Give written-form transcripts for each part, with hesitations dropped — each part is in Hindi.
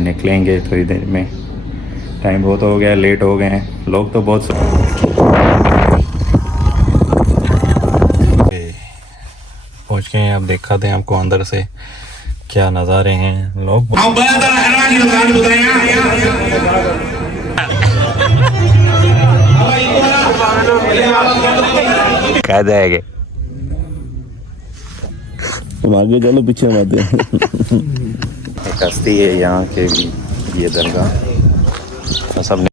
निकलेंगे थोड़ी देर में। टाइम बहुत हो गया, लेट हो गए हैं लोग तो बहुत। पहुंच गए हैं, अब देखा थे आपको अंदर से क्या नज़ारे हैं। लोग कह जाएंगे तुम आगे चलो, पीछे मत। एक हस्ती है यहाँ के भी, ये दरगाह तो सब।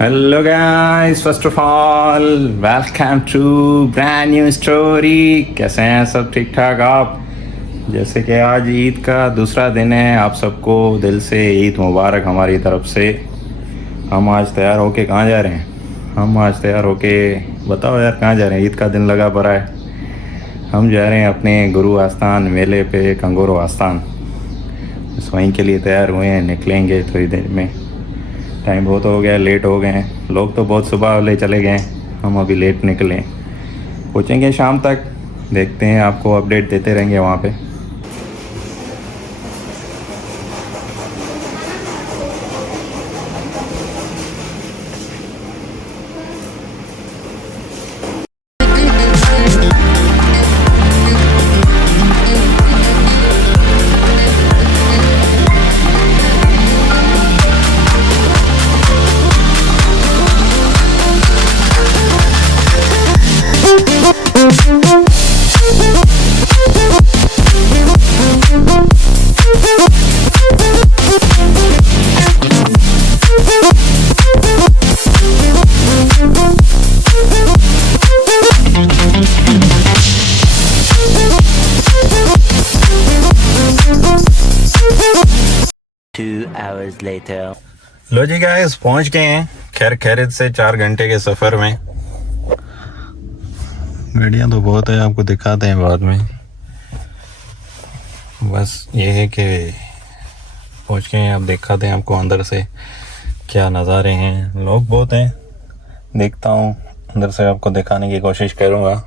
Hello guys, first of all welcome to brand new story. कैसे हैं सब? ठीक ठाक आप? जैसे कि आज ईद का दूसरा दिन है, आप सबको दिल से ईद मुबारक हमारी तरफ से। हम आज तैयार होके कहाँ जा रहे हैं? हम आज तैयार होके, बताओ यार कहाँ जा रहे हैं? ईद का दिन लगा पड़ा है। हम जा रहे हैं अपने गुरु आस्थान मेले पे, कंगोरो आस्थान। बस वहीं के लिए तैयार हुए हैं, निकलेंगे थोड़ी देर में। टाइम बहुत हो गया, लेट हो गए हैं लोग तो बहुत। सुबह वाले चले गए, हम अभी लेट निकले। पहुँचेंगे शाम तक, देखते हैं, आपको अपडेट देते रहेंगे वहाँ पे। लो जी गाइस, पहुंच गए हैं खैर खैरियत से 4 घंटे के सफ़र में। गाड़ियाँ तो बहुत है, आपको दिखाते हैं बाद में। बस ये है कि पहुंच गए हैं, अब दिखाते हैं आपको अंदर से क्या नज़ारे हैं। लोग बहुत हैं, देखता हूँ अंदर से, आपको दिखाने की कोशिश करूँगा।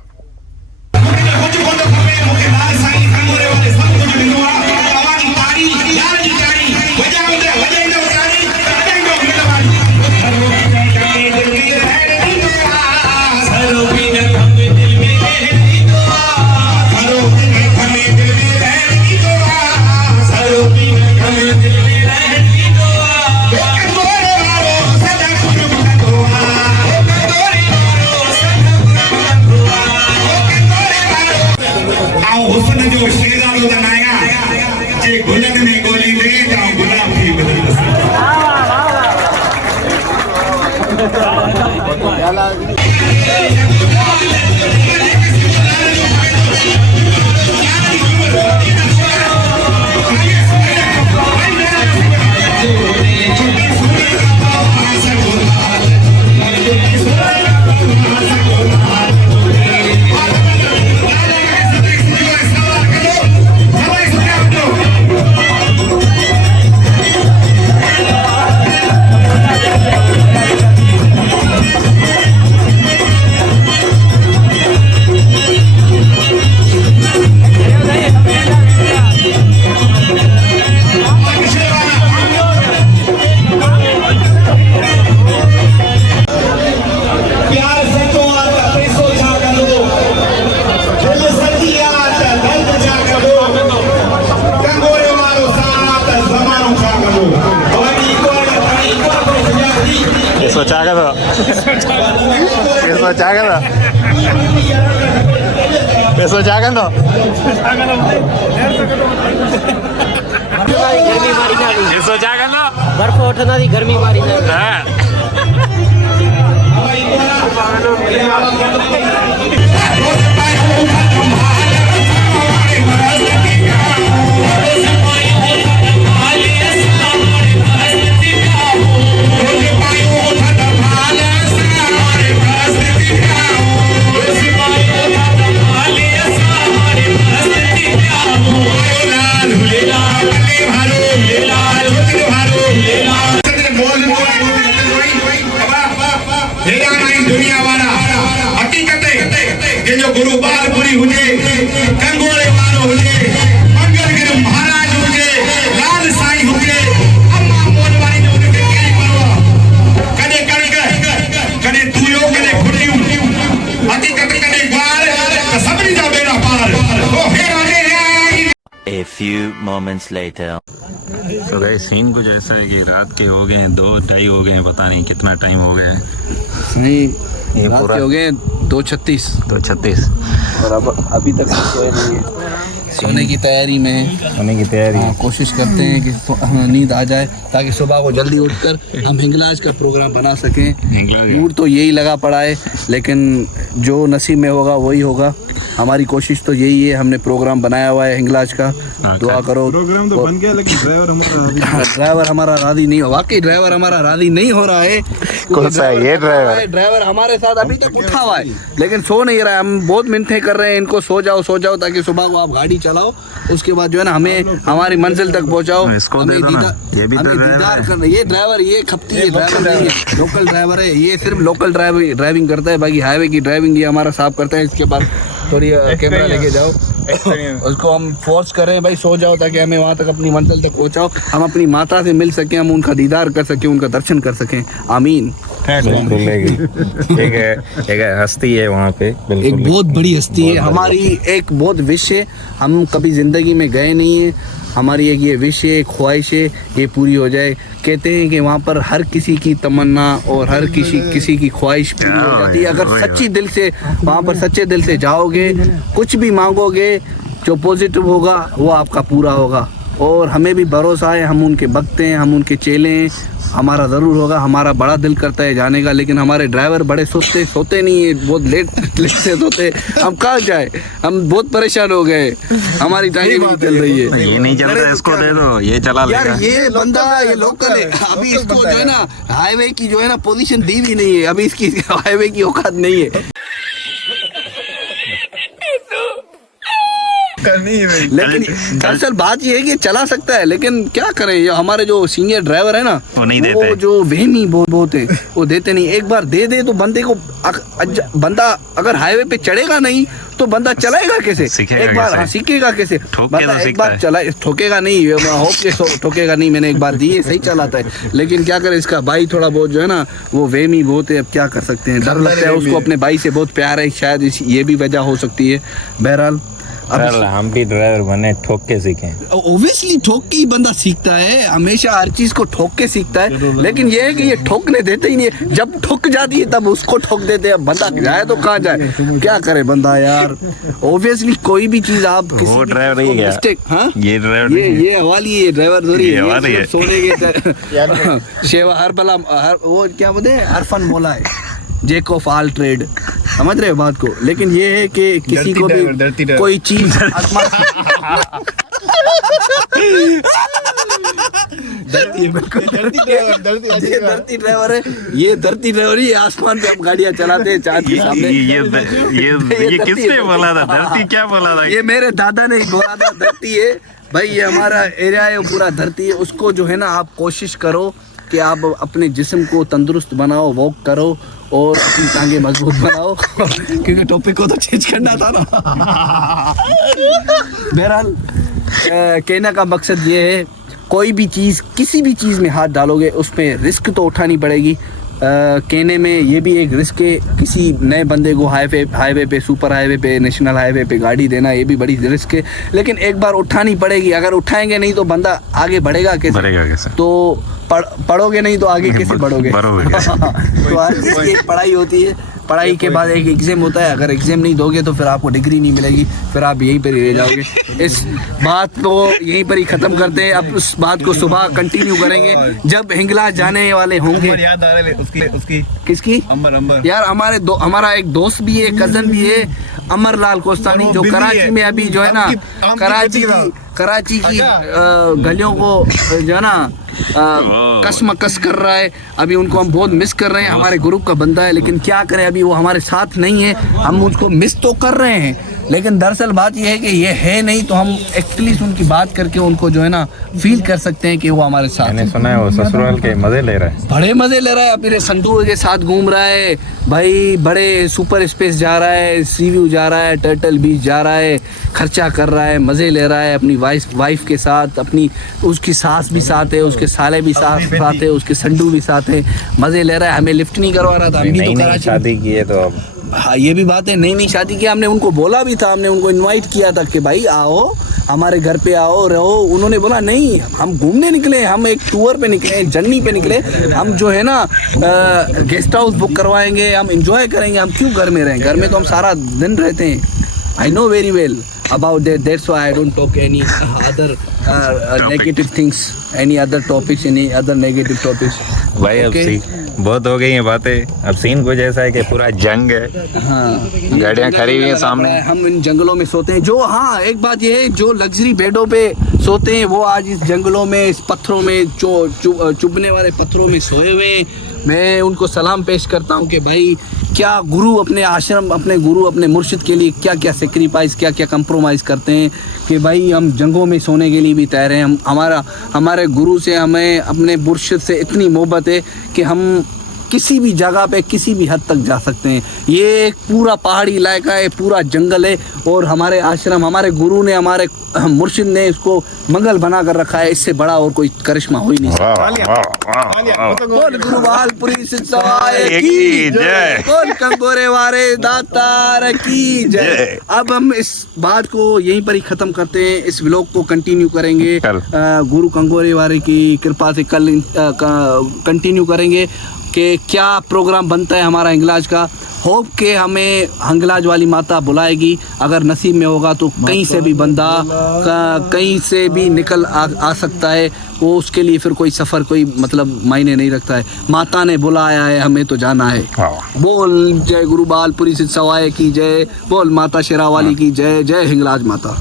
बर्फ उठना थी, गर्मी मारी वारी हुजे कंगोरे वारो हुजे मंगल गिर महाराज हुजे लाल साईं हुजे अम्मा मोल वारी जो उनके कहिड़ी परवाह कॾहिं कणिक कॾहिं तूरियो कॾहिं खुटियूं हक़ीक़त कॾहिं ॻाल्हि त सभिनी जा बेड़ा पार ओ हे राजे A few moments later. तो गए सीन कुछ ऐसा है कि रात के हो गए हैं 2-2:30 हो गए हैं, पता नहीं कितना टाइम हो गया है। नहीं ये रात पूरा के हो गए 2:36 2:36 और अब अभी तक सोए नहीं है। सोने की तैयारी में हैं। होने की तैयारी है। कोशिश करते हैं कि नींद आ जाए ताकि सुबह को जल्दी उठकर हम हिंगलाज का प्रोग्राम बना सकें। हिंगलाज। मूड तो यही लगा पड़ा है, लेकिन जो नसीब में होगा वही होगा। हमारी कोशिश तो यही है, हमने प्रोग्राम बनाया हुआ है हिंगलाज का। दुआ करो। प्रोग्राम तो बन गया लेकिन ड्राइवर हमारा राजी नहीं हो, वाकई ड्राइवर हमारा राजी नहीं हो रहा है। कौन सा है ये ड्राइवर? ड्राइवर हमारे साथ अभी तक उठा हुआ है लेकिन सो नहीं रहा है। हम बहुत मिन्नतें कर रहे हैं इनको, सो जाओ ताकि सुबह को आप गाड़ी चलाओ, उसके बाद जो है ना हमें हमारी मंजिल तक पहुंचाओ। इसको दे दो ना, ये भी तो दीदार करना। ये ड्राइवर ये खपती है, ड्राइवर नहीं है, लोकल ड्राइवर है। ये सिर्फ लोकल ड्राइविंग करता है, बाकी हाईवे की ड्राइविंग ये हमारा साफ करता है। इसके बाद थोड़ी कैमरा लेके जाओ, उसको हम फोर्स करें भाई सो जाओ ताकि हमें वहाँ तक अपनी मंजिल तक पहुँचाओ, हम अपनी माता से मिल सकें, हम उनका दीदार कर सकें, उनका दर्शन कर सकें। आमीन। एक हस्ती है वहाँ पे, एक बहुत बड़ी हस्ती है हमारी, एक बहुत विश है, हम कभी जिंदगी में गए नहीं है, हमारी एक ये विश है, एक ख्वाहिश है, ये पूरी हो जाए। कहते हैं कि वहाँ पर हर किसी की तमन्ना और हर किसी की ख्वाहिश पूरी हो जाती है अगर सच्ची दिल से वहाँ पर सच्चे दिल से जाओगे, कुछ भी मांगोगे, जो पॉजिटिव होगा वो आपका पूरा होगा। और हमें भी भरोसा है, हम उनके भक्त हैं, हम उनके चेले हैं, हमारा ज़रूर होगा। हमारा बड़ा दिल करता है जाने का, लेकिन हमारे ड्राइवर बड़े सोते नहीं है, बहुत लेट से सोते। हम कहाँ जाए, हम बहुत परेशान हो गए, हमारी टाइम भी चल रही है। ये नहीं चल रहा, इसको दे दो, ये चला यार लेगा। ये बंदा ये लोकल है, अभी इसको जो है ना हाईवे की जो है ना पोजीशन दी भी नहीं है, अभी इसकी हाईवे की औकात नहीं है। लेकिन दरअसल बात ये है कि चला सकता है, लेकिन क्या करें, ये हमारे जो सीनियर ड्राइवर है ना वो नहीं देते, वो जो वहमी बहुत है, वो देते नहीं। एक बार दे तो बंदे को बंदा अगर हाईवे पे चढ़ेगा नहीं तो बंदा चलाएगा कैसे? एक बार हाँ सीखेगा कैसे? बंदा एक बार चला ठोकेगा नहीं, होप के ठोकेगा नहीं। मैंने एक बार दी है, सही चलाता है, लेकिन क्या करे, इसका भाई थोड़ा बहुत जो है ना वो वहमी बहुत है। अब क्या कर सकते हैं, डर लगता है उसको, अपने भाई से बहुत प्यार है, शायद ये भी वजह हो सकती है। बहरहाल हम भी ड्राइवर बने, ठोक के सीखें। ओब्वियसली ठोक के ही बंदा सीखता है, हमेशा हर चीज को ठोक के सीखता है, लेकिन ये है कि ये ठोकने देते ही नहीं है। जब ठोक जाती है तब उसको ठोक देते हैं। बंदा जाए तो कहाँ जाए, क्या करे बंदा यार। ओब्वियसली कोई भी चीज आप किसी वो ड्राइवर ही मिस्टेक, हाँ ये ड्राइवर ये हवाली है, ड्राइवर थोड़ी है, सोने के शेवा हर बला वो क्या बोलते हैं, अरफन मोला है, जैक ऑफ ऑल ट्रेड, समझ रहे हो बात को। लेकिन ये है कि किसी को भी कोई चीज धरती ड्राइवर है, ये धरती ड्राइवर ही, आसमान पे हम गाड़ियां चलाते हैं चांद के सामने। ये किसने बोला था? धरती क्या बोला था? ये मेरे दादा ने ही बोला था, धरती है भाई, ये हमारा एरिया है, पूरा धरती है। उसको जो है ना आप कोशिश करो कि आप अपने जिस्म को तंदुरुस्त बनाओ, वॉक करो और अपनी टांगे मजबूत बनाओ क्योंकि टॉपिक को तो चेंज करना था ना। बहरहाल कहने का मकसद ये है, कोई भी चीज़ किसी भी चीज़ में हाथ डालोगे उसमें रिस्क तो उठानी पड़ेगी। कहने में ये भी एक रिस्क है, किसी नए बंदे को हाईवे पे सुपर हाईवे पे नेशनल हाईवे पे गाड़ी देना, ये भी बड़ी रिस्क है, लेकिन एक बार उठानी पड़ेगी। अगर उठाएंगे नहीं तो बंदा आगे बढ़ेगा कैसे? तो पढ़ोगे नहीं तो आगे कैसे बढ़ोगे? तो हर चीज़ की एक पढ़ाई होती है, पढ़ाई के बाद एक एग्ज़ाम होता है। अगर एग्ज़ाम नहीं दोगे तो फिर आपको डिग्री नहीं मिलेगी, फिर आप यहीं पर ही रह जाओगे। इस बात को यहीं पर ही ख़त्म करते हैं। अब उस बात को सुबह कंटिन्यू करेंगे जब हिंगलाज जाने वाले होंगे। याद आ रहा है उसकी किसकी? अंबर यार हमारा एक दोस्त भी है, कज़न भी है, अमरलाल कोस्तानी, जो कराची में अभी जो है ना कराची की गलियों को जो है ना कसमकस कर रहा है। अभी उनको हम बहुत मिस कर रहे हैं, हमारे ग्रुप का बंदा है, लेकिन क्या करें, अभी वो हमारे साथ नहीं है। हम उसको मिस तो कर रहे हैं, लेकिन दरअसल बात यह है कि ये है नहीं, तो हम एटलीस्ट उनकी बात करके उनको जो है ना फील कर सकते हैं कि वो हमारे साथ मैंने हैं। सुना है वो ससुराल के मजे ले रहा है। बड़े मजे ले रहा है, अपने संतूर के साथ घूम रहा है भाई, बड़े सुपर स्पेस जा रहा है, सी व्यू जा रहा है, टर्टल बीच जा रहा है, खर्चा कर रहा है, मजे ले रहा है अपनी वाइफ के साथ, अपनी उसकी सास भी साथ है, उसके साले भी साथ है, उसके संडू भी साथ है, मजे ले रहा है। हमें लिफ्ट नहीं करवा रहा था, हम भी तो नई कराची शादी की है तो अब हाँ ये भी बात है, नई शादी की। हमने उनको बोला भी था, हमने उनको इनवाइट किया था कि भाई आओ हमारे घर पे आओ रहो। उन्होंने बोला नहीं, हम घूमने निकले, हम एक टूर पे निकले, जर्नी पे निकले, हम जो है ना गेस्ट हाउस बुक करवाएंगे, हम एंजॉय करेंगे, हम क्यों घर में रहें, घर में तो हम सारा दिन रहते हैं। I know very well about that, that's why I don't talk any other negative things, any other topics, any other negative topics. भाई अब Okay. बहुत हो गई हैं बातें। अब सीन कुछ ऐसा है कि पूरा जंग है, हाँ गाड़ियाँ खड़ी हुई हैं सामने। हम इन जंगलों में सोते हैं। जो हाँ एक बात ये है, जो लग्जरी बेडों पे सोते हैं वो आज इस जंगलों में, इस पत्थरों में, चुभने वाले पत्थरों में सोए हुए हैं। मैं उनको सलाम पेश करता हूँ कि भाई क्या गुरु अपने आश्रम, अपने गुरु, अपने मुर्शिद के लिए क्या क्या सेक्रीफाइस, क्या क्या कंप्रोमाइज़ करते हैं कि भाई हम जंगों में सोने के लिए भी तैयार हैं। हम हमारे गुरु से, हमें अपने मुर्शिद से इतनी मोहब्बत है कि हम किसी भी जगह पे किसी भी हद तक जा सकते हैं। ये एक पूरा पहाड़ी इलाका है, पूरा जंगल है, और हमारे आश्रम, हमारे गुरु ने, हमारे मुर्शिद ने इसको मंगल बना कर रखा है। इससे बड़ा और कोई करिश्मा हो ही नहीं सकता। बोल गुरुवालपुरी सिद्धवाय की जय, बोल कंगोरे वारे दातार की जय। अब हम इस बात को यहीं पर ही खत्म करते हैं, इस व्लॉग को कंटिन्यू करेंगे गुरु कंगोरे वारे की कृपा से। कल कंटिन्यू करेंगे कि क्या प्रोग्राम बनता है हमारा हिंगलाज का। होप के हमें हिंगलाज वाली माता बुलाएगी, अगर नसीब में होगा तो कहीं से भी बंदा कहीं से भी निकल आ सकता है। वो उसके लिए फिर कोई सफ़र कोई मतलब मायने नहीं रखता है। माता ने बुलाया है, हमें तो जाना है। बोल जय गुरु बालपुरी सिद्ध सवाय की जय, बोल माता शेरावाली की जय, जय हिंगलाज माता।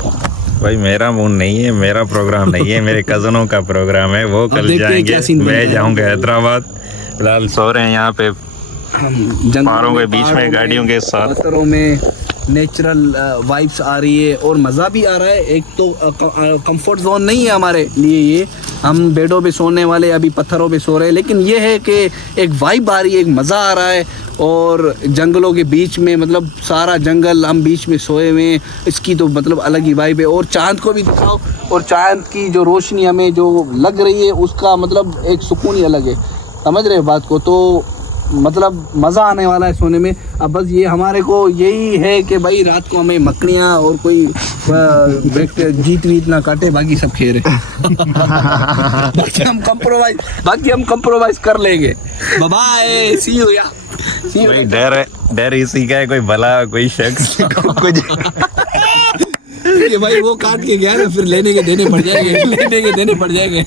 भाई मेरा मूड नहीं है, मेरा प्रोग्राम नहीं है, मेरे कजनों का प्रोग्राम है, वो कल जाएंगे, मैं जाऊंगा हैदराबाद। फिलहाल सो रहे हैं यहाँ पे पहाड़ों के बीच में गाड़ियों के साथ। पत्थरों में नेचुरल वाइब्स आ रही है और मज़ा भी आ रहा है। एक तो कंफर्ट जोन नहीं है हमारे लिए ये, हम बेडों पे सोने वाले अभी पत्थरों पे सो रहे हैं, लेकिन ये है कि एक वाइब आ रही है, एक मज़ा आ रहा है। और जंगलों के बीच में, मतलब सारा जंगल हम बीच में सोए हुए हैं, इसकी तो मतलब अलग ही वाइब है। और चांद को भी दिखाओ, और चांद की जो रोशनी हमें जो लग रही है उसका मतलब एक सुकून ही अलग है। समझ रहे हो बात को? तो मतलब मज़ा आने वाला है सोने में। अब बस ये हमारे को यही है कि भाई रात को हमें मकड़ियाँ और कोई जीत वीत ना काटे, बाकी सब खेल रहे बाकी हम कंप्रोमाइज कर लेंगे। बाय, सी यू या कोई डर इसी का है, कोई भला कोई शख्स कुछ कि भाई वो काट के गया ना, फिर लेने के देने पड़ जाएंगे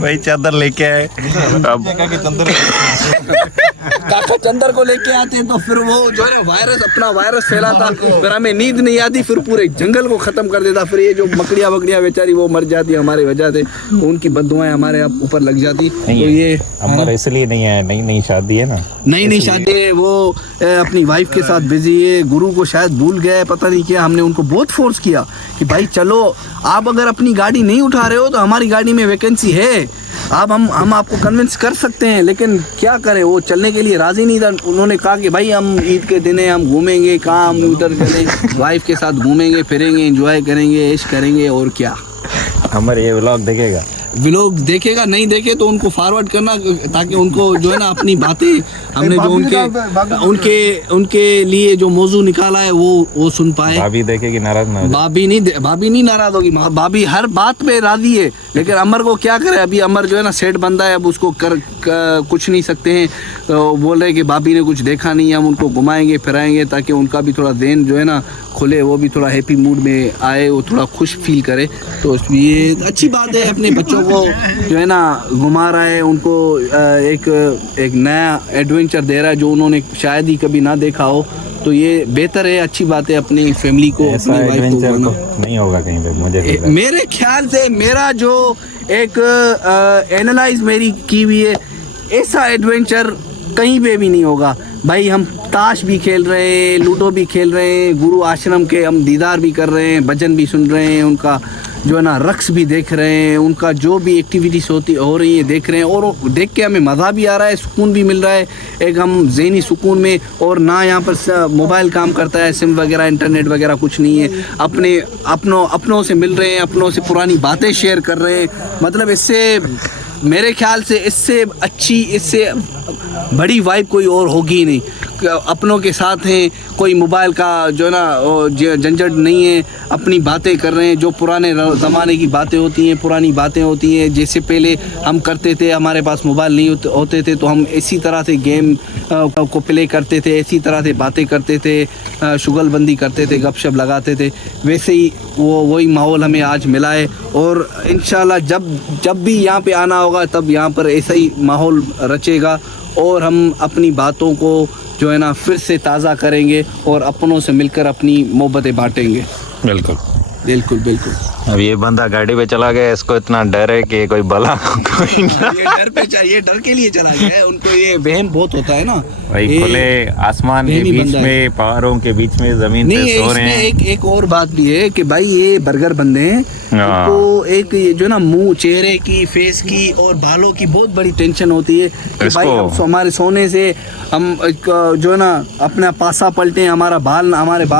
भाई चादर लेके आए। अब काका चंदर को लेके आते हैं तो फिर वो जो है ना अपना वायरस फैलाता, फिर हमें नींद नहीं आती, फिर पूरे जंगल को खत्म कर देता। फिर ये जो मकड़ियाँ बेचारी वो मर जाती है हमारी वजह से, उनकी बददुआएं हमारे ऊपर लग जाती। तो ये हमारा इसलिए नहीं है, नई शादी है ना, नई शादी है, वो अपनी वाइफ के साथ बिजी है। गुरु को शायद भूल गए, पता नहीं क्या। हमने उनको बहुत फोर्स किया कि भाई चलो, आप अगर अपनी गाड़ी नहीं उठा रहे हो तो हमारी गाड़ी में वैकेंसी है, अब हम आपको कन्विंस कर सकते हैं, लेकिन क्या करें, वो चलने के लिए राजी नहीं था। उन्होंने कहा कि भाई हम ईद के दिन है, हम घूमेंगे, कहाँ हम उधर चले, वाइफ के साथ घूमेंगे फिरेंगे, एंजॉय करेंगे, ऐश करेंगे, और क्या। हमारे ये व्लॉग देखेगा, व्लॉग देखेगा, नहीं देखे तो उनको फॉरवर्ड करना, ताकि उनको जो है ना अपनी बातें हमने जो उनके लिए जो मौजू निकाला है वो सुन पाए। भाभी देखेगी नाराज ना हो। भाभी नहीं नाराज होगी, भाभी हर बात पे राजी है। लेकिन अमर को क्या करे, अभी अमर जो है ना सेठ बंदा है, अब उसको कुछ नहीं सकते हैं। तो बोल रहे कि भाभी ने कुछ देखा नहीं, हम उनको घुमाएंगे फिराएंगे ताकि उनका भी थोड़ा ज़हन जो है ना खुले, वो भी थोड़ा हैप्पी मूड में आए, वो थोड़ा खुश फील करे। तो ये अच्छी बात है, अपने बच्चों को जो है ना घुमा रहा है, उनको एक नया एडवेंचर दे रहा है जो उन्होंने शायद ही कभी ना देखा हो। तो ये बेहतर है, अच्छी बात है अपनी फैमिली को, ऐसा अपनी वाइफ को एडवेंचर तो नहीं होगा कहीं पे, मुझे मेरे ख्याल से मेरा जो एक एनालाइज मेरी की हुई है, ऐसा एडवेंचर कहीं पे भी नहीं होगा। भाई हम ताश भी खेल रहे हैं, लूडो भी खेल रहे हैं, गुरु आश्रम के हम दीदार भी कर रहे हैं, भजन भी सुन रहे हैं, उनका जो है ना रक्स भी देख रहे हैं, उनका जो भी एक्टिविटीज़ हो रही है देख रहे हैं, और देख के हमें मज़ा भी आ रहा है, सुकून भी मिल रहा है, एक हम ज़हनी सुकून में। और ना यहाँ पर मोबाइल काम करता है, सिम वगैरह इंटरनेट वगैरह कुछ नहीं है, अपनों से मिल रहे हैं, अपनों से पुरानी बातें शेयर कर रहे हैं। मतलब इससे मेरे ख्याल से इससे अच्छी, इससे बड़ी वाइब कोई और होगी ही नहीं। अपनों के साथ हैं, कोई मोबाइल का जो है ना झंझट नहीं है, अपनी बातें कर रहे हैं, जो पुराने ज़माने की बातें होती हैं, पुरानी बातें होती हैं, जैसे पहले हम करते थे, हमारे पास मोबाइल नहीं होते थे तो हम इसी तरह से गेम को प्ले करते थे, इसी तरह से बातें करते थे, शुगलबंदी करते थे, गपशप लगाते थे। वैसे ही वही माहौल हमें आज मिला है, और इंशाल्लाह जब भी यहाँ पे आना होगा तब यहाँ पर ऐसा ही माहौल रचेगा, और हम अपनी बातों को जो है ना फिर से ताज़ा करेंगे और अपनों से मिलकर अपनी मोहब्बतें बांटेंगे। बिल्कुल बिल्कुल बिल्कुल। अब ये बंदा गाड़ी पे चला गया, इसको इतना डर है कि कोई बला कोई ना। ये डर के लिए चला गया है, उनको ये वहम बहुत होता है ना भाई, खुले आसमान के बीच में, पहाड़ों के बीच में, जमीन पे सो रहे हैं। एक और बात भी है कि भाई ये बर्गर बंदे हैं, तो एक ये जो ना मुंह, चेहरे की, फेस की और बालों की बहुत बड़ी टेंशन होती है कि भाई हमारे सोने से हम जो है ना अपना पासा पलटे, हमारे बाल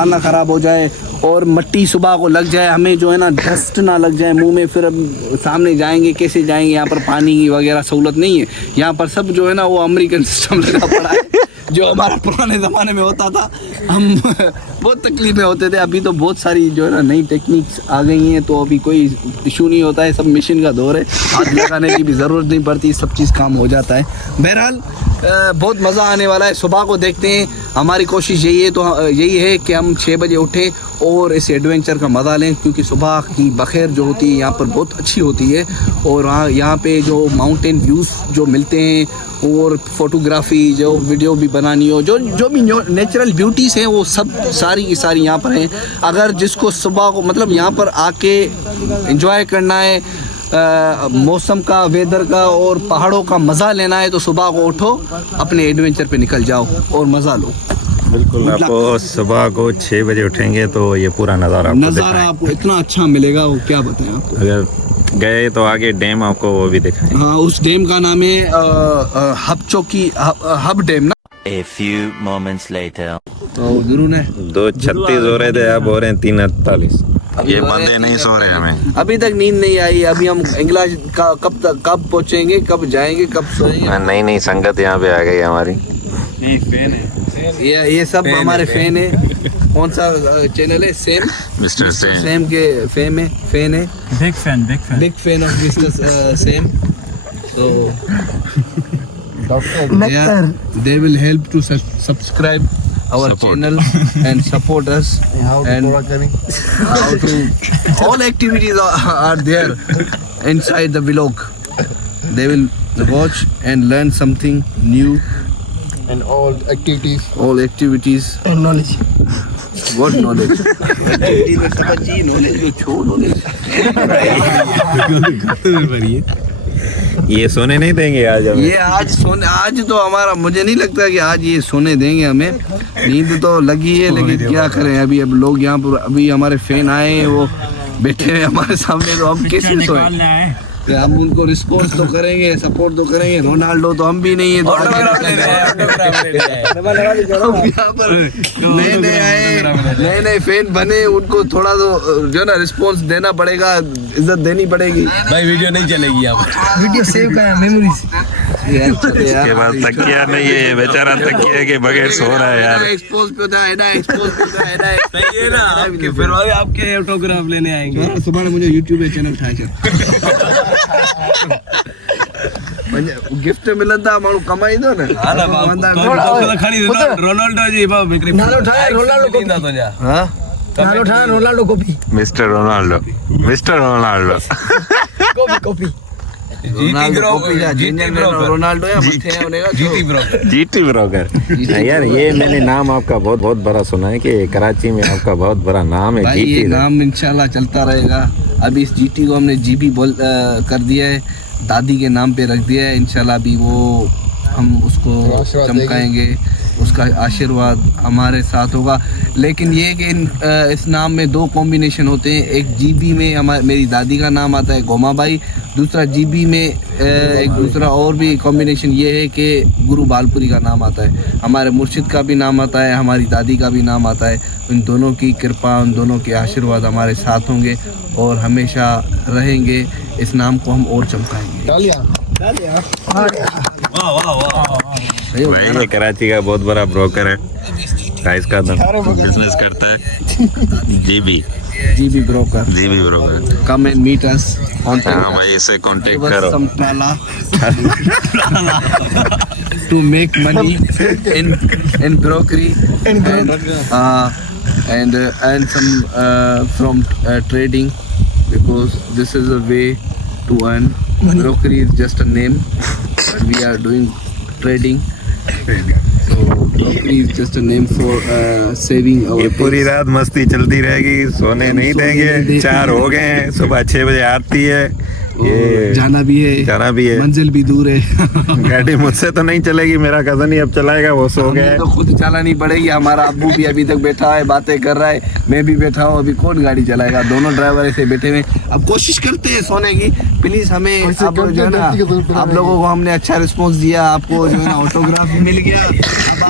ना खराब हो जाए, और मिट्टी सुबह को लग जाए, हमें जो है ना डस्ट ना लग जाए मुंह में, फिर अब सामने जाएंगे कैसे जाएंगे? यहाँ पर पानी की वगैरह सहूलत नहीं है, यहाँ पर सब जो है ना वो अमेरिकन सिस्टम लगा पड़ा है जो हमारा पुराने ज़माने में होता था। हम बहुत तकलीफें होते थे, अभी तो बहुत सारी जो है ना नई टेक्निक्स आ गई हैं, तो अभी कोई इशू नहीं होता है, सब मशीन का दौर है, हाथ लगाने की भी ज़रूरत नहीं पड़ती, सब चीज़ काम हो जाता है। बहरहाल बहुत मज़ा आने वाला है, सुबह को देखते हैं। हमारी कोशिश यही है कि हम 6 बजे उठें और इस एडवेंचर का मज़ा लें, क्योंकि सुबह की बखैर जो होती है यहाँ पर बहुत अच्छी होती है, और यहाँ पे जो माउंटेन व्यूज़ जो मिलते हैं, और फोटोग्राफी जो वीडियो भी बनानी हो, जो भी नेचुरल ब्यूटीज़ हैं वो सब सारी की सारी यहाँ पर हैं। अगर जिसको सुबह को मतलब यहाँ पर आके एंजॉय करना है, मौसम का, वेदर का और पहाड़ों का मज़ा लेना है, तो सुबह को उठो, अपने एडवेंचर पे निकल जाओ और मज़ा लो। बिल्कुल, आपको सुबह को 6 बजे उठेंगे तो ये पूरा नज़ारा आपको इतना अच्छा मिलेगा, वो क्या बताएं आपको। अगर गए तो आगे डैम आपको वो भी दिखाएं। हाँ, उस डैम का नाम है हब डैम ना। A few moments later. तो गुरु ने 2:36 हो रहे थे, अब हो रहे हैं 3:48। ये बंदे नहीं सो रहे, हमें अभी तक नींद नहीं आई। अभी हम इंग्लिश का कब पहुंचेंगे, कब जाएंगे, कब सोएंगे? नहीं संगत यहाँ पे आ गई हमारी। फैन है ये सब हमारे फैन है। कौन सा चैनल है? सेम, मिस्टर सेम के फैन है। Big fan of mister same. So they will help to subscribe our channel and support us, and how to all activities are there inside the vlog. They will watch and learn something new, And all activities and knowledge. What knowledge? knowledge को छोड़, knowledge ये सोने नहीं देंगे आज हमें। ये आज तो हमारा, मुझे नहीं लगता कि आज ये सोने देंगे हमें। नींद तो लगी है, लेकिन क्या करें, अभी अब लोग यहाँ पर, अभी हमारे फैन आए हैं, वो बैठे हैं हमारे सामने, तो हम कैसे सोए? हम उनको रिस्पॉन्स तो करेंगे, सपोर्ट तो करेंगे। रोनाल्डो तो हम भी नहीं है, तो हम यहाँ पर नए आए, नए फैन बने, उनको थोड़ा तो जो ना रिस्पॉन्स देना पड़ेगा, इज्जत देनी पड़ेगी। भाई वीडियो नहीं चलेगी यहाँ पर, वीडियो सेव करा मेमोरीज। इसके बाद तकिया नहीं है, ये बेचारा तकिया के बगैर सो रहा है यार। एक्सपोज पे होता है ना, एक्सपोज पे होता है ना। सही है ना, आपके फिर आपके ऑटोग्राफ लेने आएंगे। सुबह ने मुझे यूट्यूब पे चैनल ठाए गिफ्ट मिला था, माण्हू कमाई दो ना। रोनाल्डो जी नालो ठाए रोनाल्डो को तो जा। हाँ, नालो ठाए रोनाल्डो को भी मिस्टर रोनाल्डो कॉपी रोनाल्डो या मथे है उन्हें का जीटी ब्रोकर। यार ये मैंने नाम आपका बहुत बड़ा सुना है कि कराची में आपका बहुत बड़ा नाम है। भाई ये नाम इंशाल्लाह चलता रहेगा। अभी इस जीटी को हमने जीबी कर दिया है, दादी के नाम पे रख दिया है। इंशाल्लाह अभी वो हम उसको चमकाएंगे, उसका आशीर्वाद हमारे साथ होगा। लेकिन ये कि इस नाम में दो कॉम्बिनेशन होते हैं, एक जीबी में मेरी दादी का नाम आता है गोमाबाई, दूसरा जीबी में एक दूसरा और भी कॉम्बिनेशन ये है कि गुरु बालपुरी का नाम आता है, हमारे मुर्शिद का भी नाम आता है, हमारी दादी का भी नाम आता है। उन दोनों की कृपा, उन दोनों के आशीर्वाद हमारे साथ होंगे और हमेशा रहेंगे। इस नाम को हम और चमकाएंगे। भाई ये कराची का बहुत बड़ा ब्रोकर है, राइस का बिजनेस करता है। GB broker come and meet us on हाँ भाई, इससे कांटेक्ट करो to make money in brokery and earn some from trading, because this is a way to earn. Brokery is just a name, but we are doing trading. So brokery is just a name for saving our ये पूरी रात मस्ती चलती रहेगी, सोने नहीं देंगे। 4 हो गए हैं, सुबह 6 बजे आती है, ये जाना भी है, मंजिल भी दूर है। गाड़ी मुझसे तो नहीं चलेगी, मेरा कजन ही अब चलाएगा, वो सो गया है। तो खुद चलानी पड़ेगी। हमारा अब्बू भी अभी तक बैठा है, बातें कर रहा है, मैं भी बैठा हूँ, अभी कौन गाड़ी चलाएगा? दोनों ड्राइवर ऐसे बैठे हुए। अब कोशिश करते हैं सोने की। प्लीज हमें अब जो है ना, आप लोगों को हमने अच्छा रिस्पॉन्स दिया, आपको जो है ना ऑटोग्राफ भी मिल गया। अब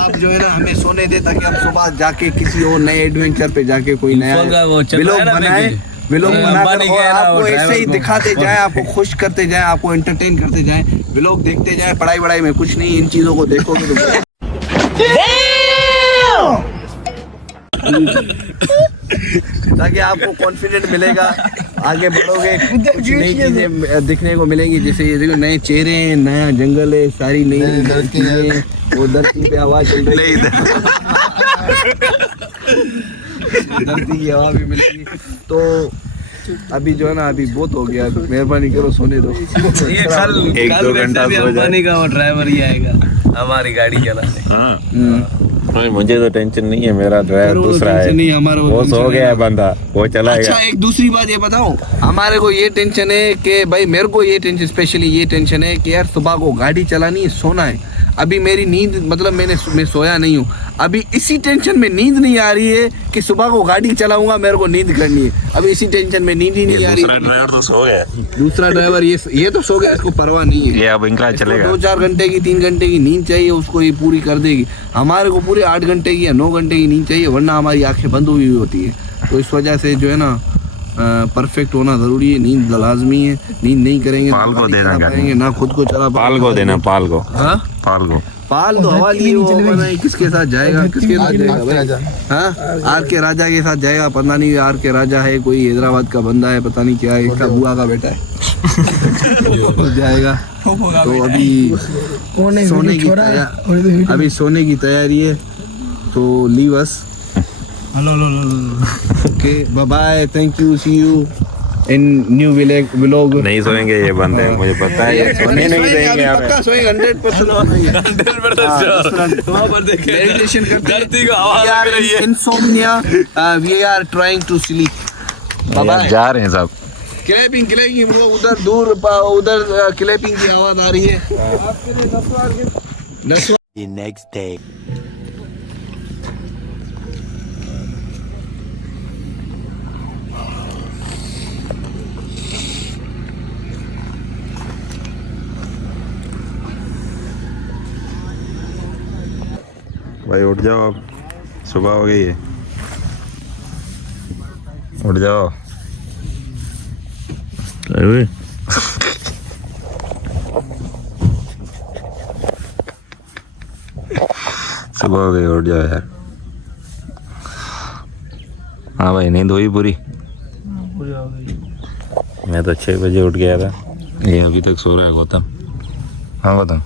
आप जो है ना हमें सोने दे, ताकि हम सुबह जाके किसी और नए एडवेंचर पे जाके कोई नया व्लॉग बनाए, व्लॉग बनाकर और आपको ऐसे ही दिखाते जाए, आपको खुश करते जाए, आपको एंटरटेन करते जाए, व्लॉग देखते जाए। पढ़ाई वढ़ाई में कुछ नहीं, इन चीजों को देखोगे तो ताकि आपको कॉन्फिडेंट मिलेगा, आगे बढ़ोगे, कुछ नई चीजें दिखने को मिलेंगी। जैसे ये देखो, नए चेहरे हैं, नया जंगल है, सारी नई चीजें, वो धरती पे हवा चल रही है, धरती की हवा भी मिलेगी। तो अभी जो है ना, अभी बहुत हो गया, मेहरबानी करो सोने दो। ये कल 1-2 घंटा भी अंबानी का वो ड्राइवर ही आएगा हमारी गाड़ी चलाने। हाँ, मुझे तो टेंशन नहीं है, मेरा ड्राइवर दूसरा है, नहीं, हमारा वो सो गया है बंदा, वो चलाएगा। अच्छा, एक दूसरी बात ये बताओ, हमारे को ये टेंशन है कि भाई, मेरे को ये टेंशन, स्पेशली ये टेंशन है कि यार सुबह को गाड़ी चलानी है, सोना है। अभी मेरी नींद, मतलब मैं सोया नहीं हूँ, अभी इसी टेंशन में नींद नहीं आ रही है कि सुबह को गाड़ी चलाऊंगा, मेरे को नींद करनी है। अभी इसी टेंशन में नींद ही नहीं आ रही। दूसरा ड्राइवर तो सो गया, दूसरा ड्राइवर ये तो सो गया, इसको परवाह नहीं है। ये अब इनका चलेगा। 2-4 घंटे की, 3 घंटे की नींद चाहिए उसको, ये पूरी कर देगी। हमारे को पूरे 8 घंटे की या 9 घंटे की नींद चाहिए, वरना हमारी आंखें बंद हुई होती है। तो इस वजह से जो है ना, परफेक्ट होना जरूरी है, नींद लाजमी है। नींद नहीं करेंगे पाल को देना, करेंगे ना, खुद को चला पाल को देना, पाल को। हाँ, पाल तो हवा लिए वो बनाए, किसके साथ जाएगा, किसके साथ जाएगा भाई? हाँ, आर के राजा के साथ जाएगा। पता नहीं आर के राजा है, कोई हैदराबाद का बंदा है, पता नहीं क्या है, इसका बुआ का बेटा है। जाएगा तो अभी सोने की तैयारी है। तो leave us, okay, bye bye, thank you, see you in new vlog. नहीं सोएंगे ये बंदे, मुझे पता है, ये सोने नहीं देंगे। पक्का सोएंगे, 100% सोएंगे। मेडिटेशन करते हैं, insomnia, we are trying to sleep. Bye, जा रहे हैं सब। क्लैपिंग वो उधर दूर, उधर क्लैपिंग की आवाज आ रही है। The next day. भाई उठ जाओ, अब सुबह हो गई है, उठ जाओ। सुबह हो गई, उठ जाओ यार। हाँ भाई, नींद हुई पूरी? मैं तो 6 बजे उठ गया था, ये अभी तक सो रहा है गौतम। हाँ गौतम,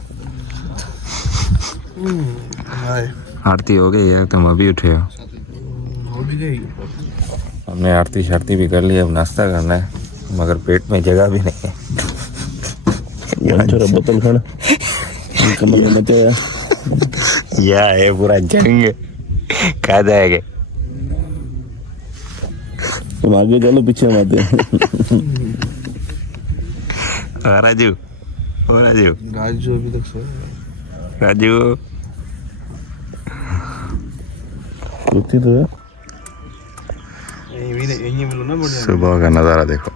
आरती हो गई है, तुम अभी उठे हो? हमने आरती शारती भी कर ली, अब नाश्ता करना है, मगर पेट में जगह भी नहीं है। बोतल खड़ा कमल में मचा या है पूरा जंग खा जाएगा। तुम आगे चलो, पीछे मत। राजू, ओ राजू, राजू अभी तक सोया। राजू, रुकती तो है। सुबह का नज़ारा देखो।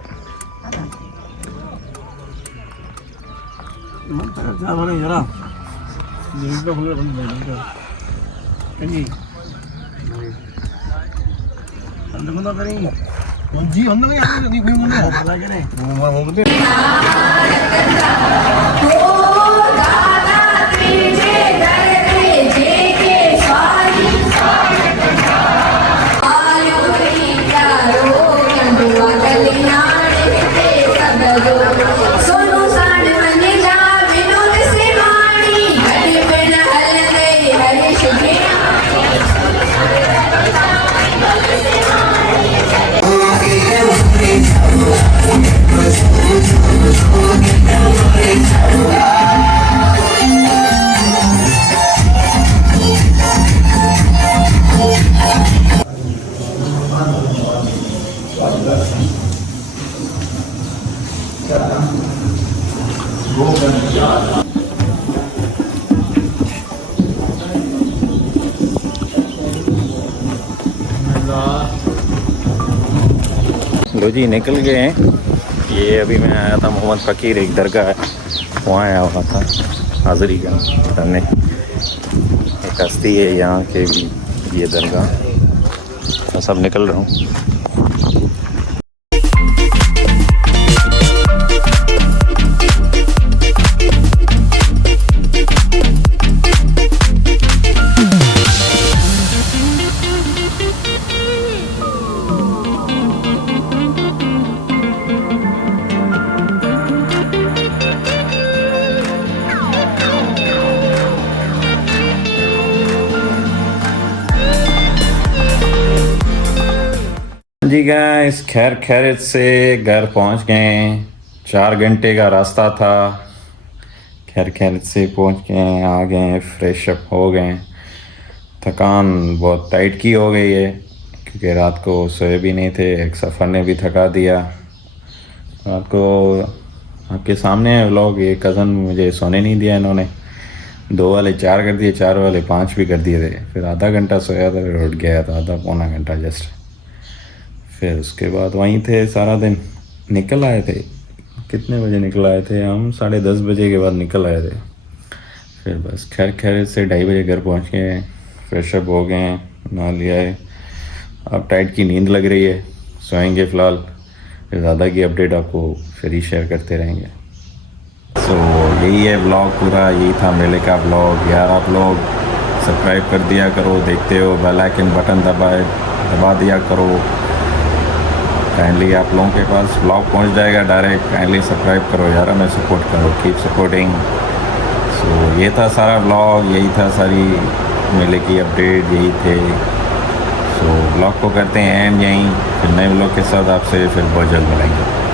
सोनू साड़ बने जा विनोद से माणी घड़ी पिण हलंदे हरीश लो जी निकल गए हैं। ये अभी मैं आया था मोहम्मद फ़कीर एक दरगाह है वहाँ आया हुआ था हाज़री करने। एक हस्ती है यहाँ के भी ये दरगाह। मैं सब निकल रहा हूँ। जी गाइस खैर खैरियत से घर पहुंच गए। 4 घंटे का रास्ता था। खैर खैरियत से पहुंच गए, आ गए, फ्रेश अप हो गए। थकान बहुत टाइट की हो गई है क्योंकि रात को सोए भी नहीं थे। एक सफ़र ने भी थका दिया। रात को आपके सामने है व्लॉग। ये कज़न मुझे सोने नहीं दिया इन्होंने। 2 वाले 4 कर दिए, 4 वाले 5 भी कर दिए थे। फिर आधा घंटा सोया था, फिर उठ गया था आधा पौना घंटा जस्ट। फिर उसके बाद वहीं थे सारा दिन। निकल आए थे, कितने बजे निकल आए थे हम? 10:30 बजे के बाद निकल आए थे। फिर बस खैर खैर से 2:30 बजे घर पहुंच गए, फ्रेशअप हो गए, नहा लिया है। अब टाइट की नींद लग रही है, सोएंगे फ़िलहाल। फिर ज़्यादा की अपडेट आपको फिर ही शेयर करते रहेंगे। सो यही है व्लॉग पूरा, यही था मेले का व्लॉग। यार आप लोग सब्सक्राइब कर दिया करो, देखते हो बेल आइकन बटन दबा दिया करो। काइंडली आप लोगों के पास व्लॉग पहुंच जाएगा डायरेक्ट। काइंडली सब्सक्राइब करो यार, हमें सपोर्ट करो, कीप सपोर्टिंग। सो ये था सारा व्लॉग, यही था सारी मेले की अपडेट, यही थे। सो व्लॉग को करते हैं एंड यहीं। फिर नए व्लॉग के साथ आपसे फिर बहुत जल्द मिलेंगे।